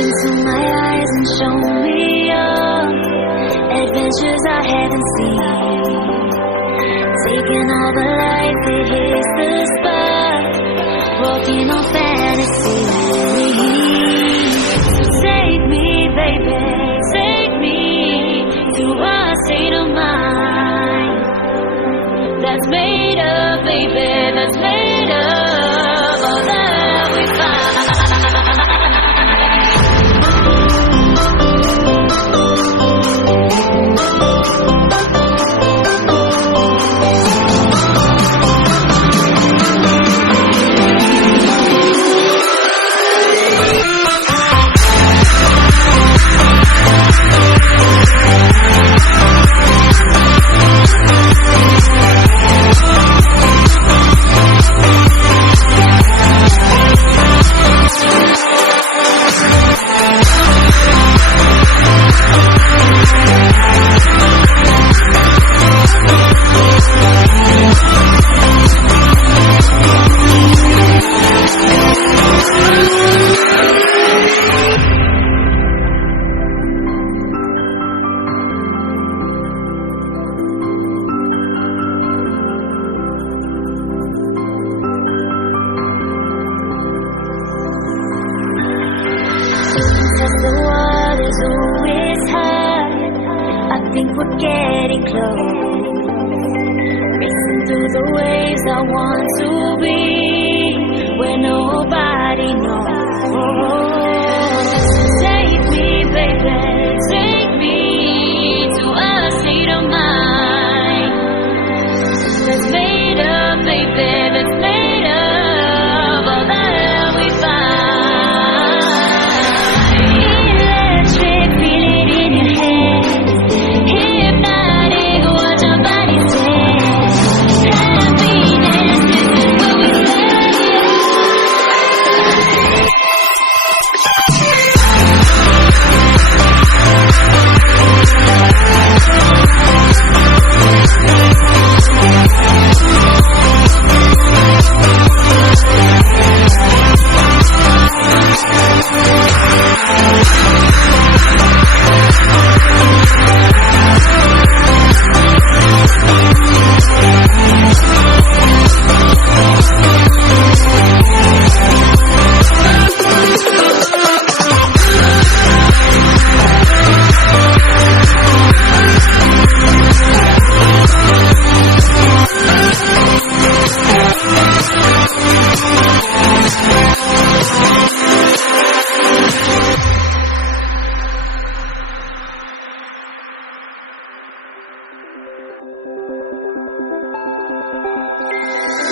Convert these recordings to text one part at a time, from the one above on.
into my eyes and show me your adventures I haven't seen. Taking all the light that hits the spot, walking on fantasy. So take me, baby, take me to a state of mind that's made of, baby, that's made of all that we find. The water's always high. I think we're getting close. Racing through the waves, I want to be where nobody knows. Take me, baby, take me to a state of mind that's made of, baby, that's made of all that we find.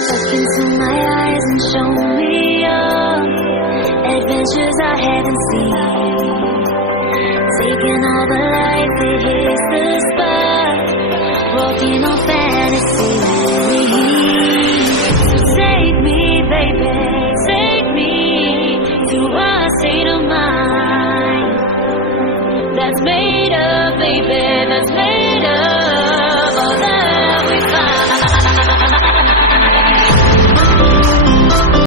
Look into my eyes and show me your adventures I haven't seen. Taking all the light that hits the spot, walking on fantasy. So take me, baby, take me to a state of mind that's made of, baby.